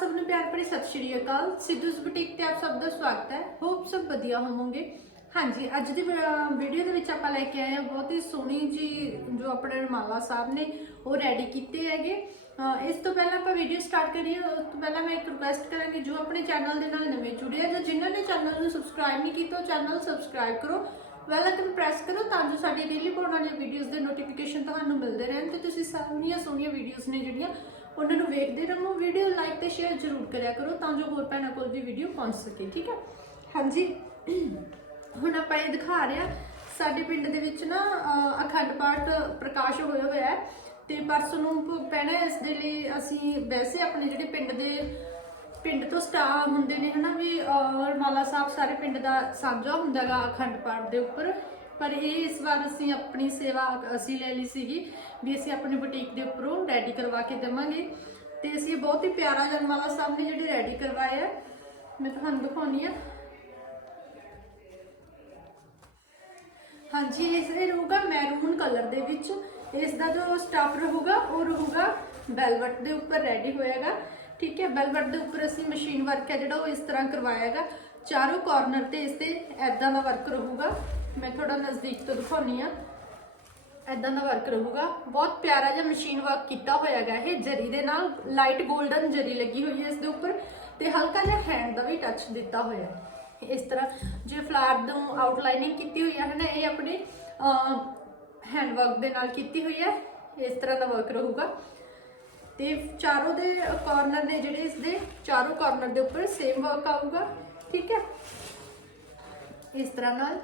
ਸਭ ਨੂੰ ਪਿਆਰ ਭਰੀ ਸਤਿ ਸ਼੍ਰੀ ਅਕਾਲ। ਸਿੱਧੂਸ ਬੁਟੀਕ ਤੇ ਆਪ ਸਭ ਦਾ ਸਵਾਗਤ ਹੈ। ਹੋਪ ਸਭ ਵਧੀਆ ਹੋਵੋਗੇ। ਹਾਂਜੀ, ਅੱਜ ਦੀ ਵੀਡੀਓ ਦੇ ਵਿੱਚ ਆਪਾਂ ਲੈ ਕੇ ਆਏ ਹਾਂ ਬਹੁਤ ਹੀ ਸੋਹਣੀ ਜੀ ਜੋ ਆਪਣੇ ਰਮਾਲਾ ਸਾਹਿਬ ਨੇ, ਉਹ ਰੈਡੀ ਕੀਤੇ ਹੈਗੇ। ਇਸ ਤੋਂ ਪਹਿਲਾਂ ਆਪਾਂ ਵੀਡੀਓ ਸਟਾਰਟ ਕਰੀਏ, ਉਸ ਤੋਂ ਪਹਿਲਾਂ ਮੈਂ ਇੱਕ ਰਿਕੁਐਸਟ ਕਰਾਂਗੀ, ਜੋ ਆਪਣੇ ਚੈਨਲ ਦੇ ਨਾਲ ਨਵੇਂ ਜੁੜੇ ਆ, ਜਾਂ ਜਿਨ੍ਹਾਂ ਨੇ ਚੈਨਲ ਨੂੰ ਸਬਸਕ੍ਰਾਈਬ ਨਹੀਂ ਕੀਤਾ, ਉਹ ਚੈਨਲ ਸਬਸਕ੍ਰਾਈਬ ਕਰੋ। ਬੈਲ ਆਈਕਨ ਪ੍ਰੈਸ ਕਰੋ ਤਾਂ ਜੋ ਸਾਡੀ ਡੇਲੀ ਪਾਉਣ ਵਾਲੀਆਂ ਵੀਡੀਓਜ਼ ਦੇ ਨੋਟੀਫਿਕੇਸ਼ਨ ਤੁਹਾਨੂੰ ਮਿਲਦੇ ਰਹਿਣ ਤੇ ਤੁਸੀਂ ਸਾਰੀਆਂ ਸੋਹਣੀਆਂ ਵੀਡੀਓਜ਼ ਨੇ ਜਿਹੜੀਆਂ ਉਹਨਾਂ ਨੂੰ ਵੇਖਦੇ ਰਹੋ ਵੀਡੀਓ ਲਾਈਕ ਤੇ ਸ਼ੇਅਰ ਜ਼ਰੂਰ ਕਰਿਆ ਕਰੋ ਤਾਂ ਜੋ ਹੋਰ ਭੈਣਾਂ ਕੋਲ ਵੀ ਵੀਡੀਓ ਪਹੁੰਚ ਸਕੇ, ਠੀਕ ਹੈ? ਹਾਂਜੀ। ਹੁਣ ਆਪਾਂ ਇਹ ਦਿਖਾ ਰਹੇ ਹਾਂ, ਸਾਡੇ ਪਿੰਡ ਦੇ ਵਿੱਚ ਨਾ ਅਖੰਡ ਪਾਠ ਪ੍ਰਕਾਸ਼ ਹੋਇਆ ਹੋਇਆ ਹੈ ਤੇ ਪਰਸੋਂ ਨੂੰ ਪੈਣਾ ਇਸ ਦੇ ਲਈ ਅਸੀਂ ਵੈਸੇ ਆਪਣੇ ਜਿਹੜੇ ਪਿੰਡ ਦੇ, ਪਿੰਡ ਤੋਂ ਸਟਾਫ ਹੁੰਦੇ ਨੇ ਹਨਾ ਵੀ ਮਾਲਾ ਸਾਹਿਬ ਸਾਰੇ ਪਿੰਡ ਦਾ ਸਾਂਝਾ ਹੁੰਦਾਗਾ ਅਖੰਡ ਪਾਠ ਦੇ ਉੱਪਰ। ਪਰ ਇਹ ਇਸ ਵਾਰ ਅਸੀਂ ਆਪਣੀ ਸੇਵਾ ਅਸੀਂ ਲੈ ਲਈ ਸੀਗੀ ਵੀ ਅਸੀਂ ਆਪਣੀ ਬੁਟੀਕ ਦੇ ਉੱਪਰੋਂ ਰੈਡੀ ਕਰਵਾ ਕੇ ਦੇਵਾਂਗੇ। ਤੇ ਅਸੀਂ ਬਹੁਤ ਹੀ ਪਿਆਰਾ ਜਨਮਾਲਾ ਸਾਹਿਬ ਨੇ ਜਿਹੜੇ ਰੈਡੀ ਕਰਵਾਏ ਆ। ਮੈਂ ਤੁਹਾਨੂੰ ਦਿਖਾਉਣੀ ਆ। ਹਾਂਜੀ, ਇਸ ਇਹ ਰਹੂਗਾ ਮੈਰੂਨ ਕਲਰ ਦੇ ਵਿੱਚ। ਇਸ ਦਾ ਜੋ ਸਟਾਫ ਰਹੂਗਾ, ਉਹ ਰਹੂਗਾ ਵੈਲਵਟ ਦੇ ਉੱਪਰ ਰੈਡੀ ਹੋਏਗਾ ਠੀਕ ਹੈ ਵੈਲਵਟ ਦੇ ਉੱਪਰ ਅਸੀਂ ਮਸ਼ੀਨ ਵਰਕ ਹੈ ਜਿਹੜਾ ਉਹ ਇਸ ਤਰ੍ਹਾਂ ਕਰਵਾਇਆਗਾ। ਚਾਰੋਂ ਕਾਰਨਰ ਤੇ ਇਸ ਤੇ ਐਦਾਂ ਦਾ ਵਰਕ ਰਹੂਗਾ। ਮੈਂ ਥੋੜਾ ਨਜ਼ਦੀਕ ਤੋਂ ਦਿਖਾਉਣੀ ਆ ਐਦਾਂ ਦਾ ਵਰਕ ਰਹੂਗਾ। ਬਹੁਤ ਪਿਆਰਾ ਜਿਹਾ ਮਸ਼ੀਨ ਵਰਕ ਕੀਤਾ ਹੋਇਆ ਹੋਇਆਗਾ ਇਹ ਜਰੀ ਦੇ ਨਾਲ। ਲਾਈਟ 골ਡਨ ਜਰੀ ਲੱਗੀ ਹੋਈ ਹੈ ਇਸ ਦੇ ਉੱਪਰ ਤੇ ਹਲਕਾ ਜਿਹਾ ਹੈਂਡ ਦਾ ਵੀ ਟੱਚ ਦਿੱਤਾ ਹੋਇਆ। ਇਸ ਤਰ੍ਹਾਂ ਜੇ ਫਲਾਰ ਨੂੰ ਆਊਟਲਾਈਨਿੰਗ ਕੀਤੀ ਹੋਈ ਹੈ ਨਾ ਇਹ ਆਪਣੇ ਹੈਂਡ ਵਰਕ ਦੇ ਨਾਲ ਕੀਤੀ ਹੋਈ ਹੈ। ਇਸ ਤਰ੍ਹਾਂ ਦਾ ਵਰਕ ਰਹੂਗਾ। ਤੇ ਚਾਰੋਂ ਦੇ ਕਾਰਨਰ ਨੇ ਜਿਹੜੇ ਇਸ ਦੇ ਚਾਰੋਂ ਕਾਰਨਰ ਦੇ ਉੱਪਰ ਸੇਮ ਵਰਕ ਆਊਗਾ। ਠੀਕ ਹੈ? ਇਸ ਤਰ੍ਹਾਂ ਨਾਲ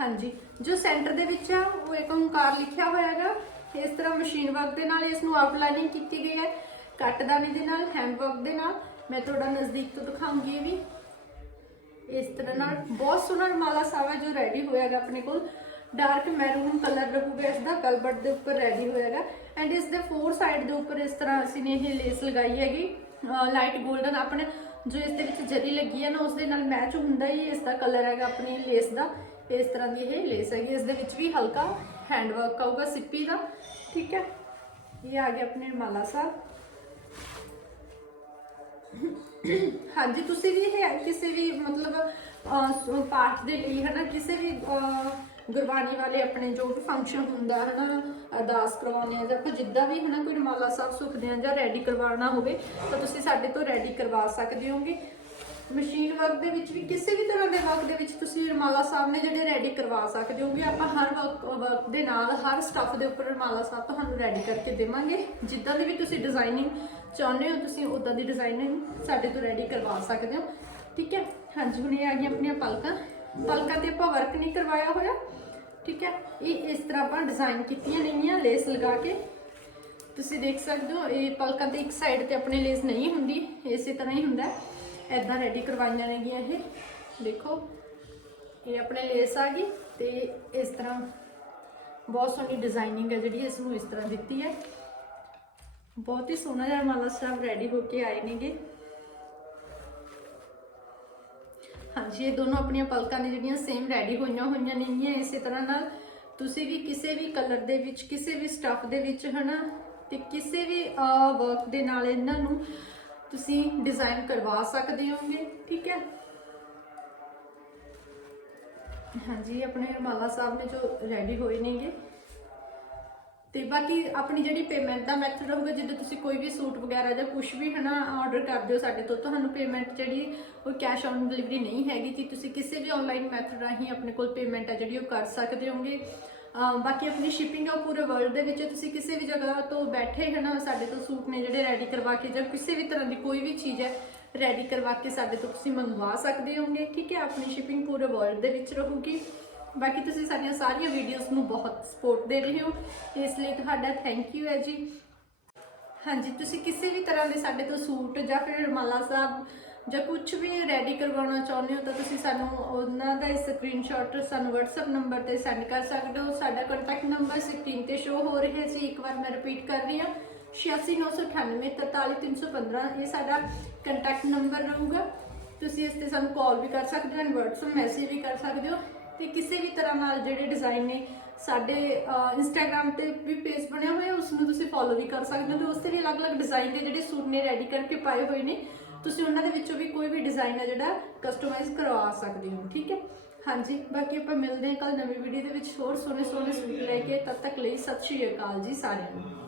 ਹਾਂਜੀ। ਜੋ ਸੈਂਟਰ ਦੇ ਵਿੱਚ ਆ, ਉਹ ਇੱਕ ਓਂਕਾਰ ਲਿਖਿਆ ਹੋਇਆ ਹੈਗਾ। ਇਸ ਤਰ੍ਹਾਂ ਮਸ਼ੀਨ ਵਰਕ ਦੇ ਨਾਲ ਇਸ ਨੂੰ ਆਊਟਲਾਈਨਿੰਗ ਕੀਤੀ ਗਈ ਹੈ। ਕੱਟਦਾਨੀ ਦੇ ਨਾਲ ਹੈਂਡ ਵਰਕ ਦੇ ਨਾਲ। ਮੈਂ ਤੁਹਾਡਾ ਨਜ਼ਦੀਕ ਤੋਂ ਦਿਖਾਉਂਗੀ ਇਹ ਵੀ। ਇਸ ਤਰ੍ਹਾਂ ਨਾਲ ਬਹੁਤ ਸੋਹਣਾ ਰਮਾਲਾ ਸਾਵਾ ਜੋ ਰੈਡੀ ਹੋਇਆ ਹੋਇਆਗਾ ਆਪਣੇ ਕੋਲ। ਡਾਰਕ ਮੈਰੂਨ ਕਲਰ ਰਹੂਗਾ ਇਸ ਦਾ ਗਲਬਟ ਦੇ ਉੱਪਰ ਰੈਡੀ ਹੋਇਆ ਹੋਇਆਗਾ ਐਂਡ ਇਸ ਦੇ ਫੋਰ ਸਾਈਡ ਦੇ ਉੱਪਰ ਇਸ ਤਰ੍ਹਾਂ ਅਸੀਂ ਨੇ ਇਹ ਲੇਸ ਲਗਾਈ ਹੈਗੀ। ਲਾਈਟ 골ਡਨ ਆਪਣੇ ਜੋ ਇਸ ਦੇ ਵਿੱਚ ਜਰੀ ਲੱਗੀ ਹੈ ਨਾ, ਉਸ ਦੇ ਨਾਲ ਮੈਚ ਹੁੰਦਾ ਹੀ ਇਸ ਦਾ ਕਲਰ ਹੈਗਾ ਆਪਣੀ ਲੇਸ ਦਾ। ਇਸ ਤਰ੍ਹਾਂ ਦੀ ਇਹ ਲੇਸ ਹੈਗੀ ਇਸ ਦੇ ਵਿੱਚ ਵੀ ਹਲਕਾ ਹੈਂਡ ਵਰਕ ਆਊਗਾ ਸਿੱਪੀ ਦਾ। ਠੀਕ ਹੈ? ਇਹ ਆ ਗਿਆ ਆਪਣੇ ਰਮਾਲਾ ਸਾਹਿਬ। ਹਾਂਜੀ, ਤੁਸੀਂ ਵੀ ਇਹ ਕਿਸੇ ਵੀ ਮਤਲਬ ਪਾਠ ਦੇ ਲਈ ਹਨਾ, ਕਿਸੇ ਵੀ ਗੁਰਬਾਣੀ ਵਾਲੇ ਆਪਣੇ ਜੋ ਵੀ ਫੰਕਸ਼ਨ ਹੁੰਦਾ ਹਨਾ, ਅਰਦਾਸ ਕਰਵਾਉਂਦੇ ਆ ਜਾਂ ਫਿਰ ਜਿੱਦਾਂ ਵੀ ਹਨਾ, ਕੋਈ ਰਮਾਲਾ ਸਾਹਿਬ ਸੁਖਦੇ ਆ ਜਾਂ ਰੈਡੀ ਕਰਵਾਉਣਾ ਹੋਵੇ, ਤਾਂ ਤੁਸੀਂ ਸਾਡੇ ਤੋਂ ਰੈਡੀ ਕਰਵਾ ਸਕਦੇ ਹੋਗੇ। ਮਸ਼ੀਨ ਵਰਕ ਦੇ ਵਿੱਚ ਵੀ ਕਿਸੇ ਵੀ ਤਰ੍ਹਾਂ ਦੇ ਵਰਕ ਦੇ ਵਿੱਚ ਤੁਸੀਂ ਰਮਾਲਾ ਸਾਹਿਬ ਨੇ ਜਿਹੜੇ ਰੈਡੀ ਕਰਵਾ ਸਕਦੇ ਹੋਗੇ, ਆਪਾਂ ਹਰ ਵਰਕ ਵਰਕ ਦੇ ਨਾਲ ਹਰ ਸਟੱਫ ਦੇ ਉੱਪਰ ਰਮਾਲਾ ਸਾਹਿਬ ਤੁਹਾਨੂੰ ਰੈਡੀ ਕਰਕੇ ਦੇਵਾਂਗੇ। ਜਿੱਦਾਂ ਦੀ ਵੀ ਤੁਸੀਂ ਡਿਜ਼ਾਈਨਿੰਗ ਚਾਹੁੰਦੇ ਹੋ, ਤੁਸੀਂ ਉਦਾਂ ਦੀ ਡਿਜ਼ਾਈਨਿੰਗ ਸਾਡੇ ਤੋਂ ਰੈਡੀ ਕਰਵਾ ਸਕਦੇ ਹੋ। ਠੀਕ ਹੈ? ਹਾਂਜੀ, ਹੁਣ ਇਹ ਆ ਗਈਆਂ ਆਪਣੀਆਂ ਪਲਕਾਂ। ਪਲਕਾਂ ਤੇ ਆਪਾਂ ਵਰਕ ਨਹੀਂ ਕਰਵਾਇਆ ਹੋਇਆ। ਠੀਕ ਹੈ? ਇਹ ਇਸ ਤਰ੍ਹਾਂ ਆਪਾਂ ਡਿਜ਼ਾਈਨ ਕੀਤੀਆਂ ਨੇਗੀਆਂ ਲੇਸ ਲਗਾ ਕੇ। ਤੁਸੀਂ ਦੇਖ ਸਕਦੇ ਹੋ, ਇਹ ਪਲਕਾਂ ਤੇ ਇੱਕ ਸਾਈਡ ਤੇ ਆਪਣੇ ਲੇਸ ਨਹੀਂ ਹੁੰਦੀ, ਇਸੇ ਤਰ੍ਹਾਂ ਹੀ ਹੁੰਦਾ। ਐਦਾਂ ਰੈਡੀ ਕਰਵਾਈਆਂ ਨੇਗੀਆਂ ਇਹ। ਦੇਖੋ, ਇਹ ਆਪਣੇ ਲੇਸ ਆ ਗਈ ਤੇ ਇਸ ਤਰ੍ਹਾਂ ਬਹੁਤ ਸੋਹਣੀ ਡਿਜ਼ਾਈਨਿੰਗ ਹੈ ਜਿਹੜੀ ਇਸ ਨੂੰ ਇਸ ਤਰ੍ਹਾਂ ਦਿੱਤੀ ਹੈ। ਬਹੁਤ ਹੀ ਸੋਹਣਾ ਜਿਹਾ ਮਾਲਾ ਸਾਹਿਬ ਰੈਡੀ ਹੋ ਕੇ ਆਏ ਨੇਗੇ। ਹਾਂਜੀ, ਇਹ ਦੋਨੋਂ ਆਪਣੀਆਂ ਪਲਕਾਂ ਨੇ ਜਿਹੜੀਆਂ ਸੇਮ ਰੈਡੀ ਹੋਈਆਂ ਹੋਈਆਂ ਨੇਗੀਆਂ। ਇਸੇ ਤਰ੍ਹਾਂ ਨਾਲ ਤੁਸੀਂ ਵੀ ਕਿਸੇ ਵੀ ਕਲਰ ਦੇ ਵਿੱਚ, ਕਿਸੇ ਵੀ ਸਟੱਫ ਦੇ ਵਿੱਚ ਹਨਾ, ਤੇ ਕਿਸੇ ਵੀ ਵਰਕ ਦੇ ਨਾਲ ਇਹਨਾਂ ਨੂੰ ਤੁਸੀਂ ਡਿਜ਼ਾਈਨ ਕਰਵਾ ਸਕਦੇ ਹੋਗੇ, ਠੀਕ ਹੈ? ਹਾਂਜੀ, ਆਪਣੇ ਰਮਾਲਾ ਸਾਹਿਬ ਨੇ ਜੋ ਰੈਡੀ ਹੋਏ ਨੇਗੇ। ਤੇ ਬਾਕੀ ਆਪਣੀ ਜਿਹੜੀ ਪੇਮੈਂਟ ਦਾ ਮੈਥਡ ਹੋਊਗਾ ਜਦੋਂ ਤੁਸੀਂ ਕੋਈ ਵੀ ਸੂਟ ਵਗੈਰਾ ਜਾਂ ਕੁਝ ਵੀ ਹਨਾ ਆਰਡਰ ਕਰਦੇ ਹੋ ਸਾਡੇ ਤੋਂ, ਤੁਹਾਨੂੰ ਪੇਮੈਂਟ ਜਿਹੜੀ ਉਹ ਕੈਸ਼ ਔਨ ਡਿਲੀਵਰੀ ਨਹੀਂ ਹੈਗੀ ਜੀ। ਤੁਸੀਂ ਕਿਸੇ ਵੀ ਆਨਲਾਈਨ ਮੈਥਡ ਰਾਹੀਂ ਆਪਣੇ ਕੋਲ ਪੇਮੈਂਟ ਹੈ ਜਿਹੜੀ ਉਹ ਕਰ ਸਕਦੇ ਹੋਗੇ। ਬਾਕੀ ਆਪਣੀ ਸ਼ਿਪਿੰਗ ਆ, ਉਹ ਪੂਰੇ ਵਰਲਡ ਦੇ ਵਿੱਚ ਤੁਸੀਂ ਕਿਸੇ ਵੀ ਜਗ੍ਹਾ ਤੋਂ ਬੈਠੇ ਹਨਾ ਸਾਡੇ ਤੋਂ ਸੂਟ ਨੇ ਜਿਹੜੇ ਰੈਡੀ ਕਰਵਾ ਕੇ ਜਾਂ ਕਿਸੇ ਵੀ ਤਰ੍ਹਾਂ ਦੀ ਕੋਈ ਵੀ ਚੀਜ਼ ਹੈ ਰੈਡੀ ਕਰਵਾ ਕੇ ਸਾਡੇ ਤੋਂ ਤੁਸੀਂ ਮੰਗਵਾ ਸਕਦੇ ਹੋਗੇ। ਠੀਕ ਹੈ, ਆਪਣੀ ਸ਼ਿਪਿੰਗ ਪੂਰੇ ਵਰਲਡ ਦੇ ਵਿੱਚ ਰਹੂਗੀ। ਬਾਕੀ ਤੁਸੀਂ ਸਾਡੀਆਂ ਸਾਰੀਆਂ ਵੀਡੀਓਜ਼ ਨੂੰ ਬਹੁਤ ਸਪੋਰਟ ਦੇ ਰਹੇ ਹੋ। ਇਸ ਲਈ ਤੁਹਾਡਾ ਥੈਂਕ ਯੂ ਹੈ ਜੀ। ਹਾਂਜੀ, ਤੁਸੀਂ ਕਿਸੇ ਵੀ ਤਰ੍ਹਾਂ ਦੇ ਸਾਡੇ ਤੋਂ ਸੂਟ ਜਾਂ ਫਿਰ ਰਮਾਲਾ ਸਾਹਿਬ ਜਾਂ ਕੁਝ ਵੀ ਰੈਡੀ ਕਰਵਾਉਣਾ ਚਾਹੁੰਦੇ ਹੋ ਤਾਂ ਤੁਸੀਂ ਸਾਨੂੰ ਉਹਨਾਂ ਦਾ ਸਕਰੀਨਸ਼ਾਟ ਸਾਨੂੰ WhatsApp ਨੰਬਰ ਤੇ ਸੈਂਡ ਕਰ ਸਕਦੇ ਹੋ। ਸਾਡਾ ਕੰਟੈਕਟ ਨੰਬਰ ਸਕਰੀਨ ਤੇ ਸ਼ੋ ਹੋ ਰਿਹਾ ਸੀ ਇੱਕ ਵਾਰ ਮੈਂ ਰਿਪੀਟ ਕਰ ਰਹੀ ਹਾਂ। 8698943315 ਇਹ ਸਾਡਾ ਕੰਟੈਕਟ ਨੰਬਰ ਰਹੂਗਾ। ਤੁਸੀਂ ਇਸ ਤੇ ਸਾਨੂੰ ਕਾਲ ਵੀ ਕਰ ਸਕਦੇ ਹੋ ਐਂਡ WhatsApp ਮੈਸੇਜ ਵੀ ਕਰ ਸਕਦੇ ਹੋ। ਤੇ ਕਿਸੇ ਵੀ ਤਰ੍ਹਾਂ ਨਾਲ ਜਿਹੜੇ ਡਿਜ਼ਾਈਨ ਨੇ, ਸਾਡੇ ਇੰਸਟਾਗ੍ਰam ਤੇ ਵੀ ਪੇਜ ਬਣਿਆ ਹੋਇਆ ਉਸ ਨੂੰ ਤੁਸੀਂ ਫੋਲੋ ਵੀ ਕਰ ਸਕਦੇ ਹੋ। ਤੇ ਉਸ ਤੇ ਵੀ ਅਲੱਗ-ਅਲੱਗ ਡਿਜ਼ਾਈਨ ਦੇ ਜਿਹੜੇ ਸੂਟ ਨੇ ਰੈਡੀ ਕਰਕੇ ਪਾਏ ਹੋਏ ਨੇ। ਤੁਸੀਂ ਉਹਨਾਂ ਦੇ ਵਿੱਚੋਂ ਵੀ ਕੋਈ ਵੀ ਡਿਜ਼ਾਈਨ ਹੈ ਜਿਹੜਾ ਕਸਟਮਾਈਜ਼ ਕਰਵਾ ਸਕਦੇ ਹੋ, ਠੀਕ ਹੈ? ਹਾਂਜੀ, ਬਾਕੀ ਆਪਾਂ ਮਿਲਦੇ ਹਾਂ ਕੱਲ ਨਵੀਂ ਵੀਡੀਓ ਦੇ ਵਿੱਚ ਹੋਰ ਸੋਹਣੇ ਸੋਹਣੇ ਸੂਟ ਲੈ ਕੇ ਤਦ ਤੱਕ ਲਈ ਸਤਿ ਸ਼੍ਰੀ ਅਕਾਲ ਜੀ ਸਾਰਿਆਂ ਨੂੰ।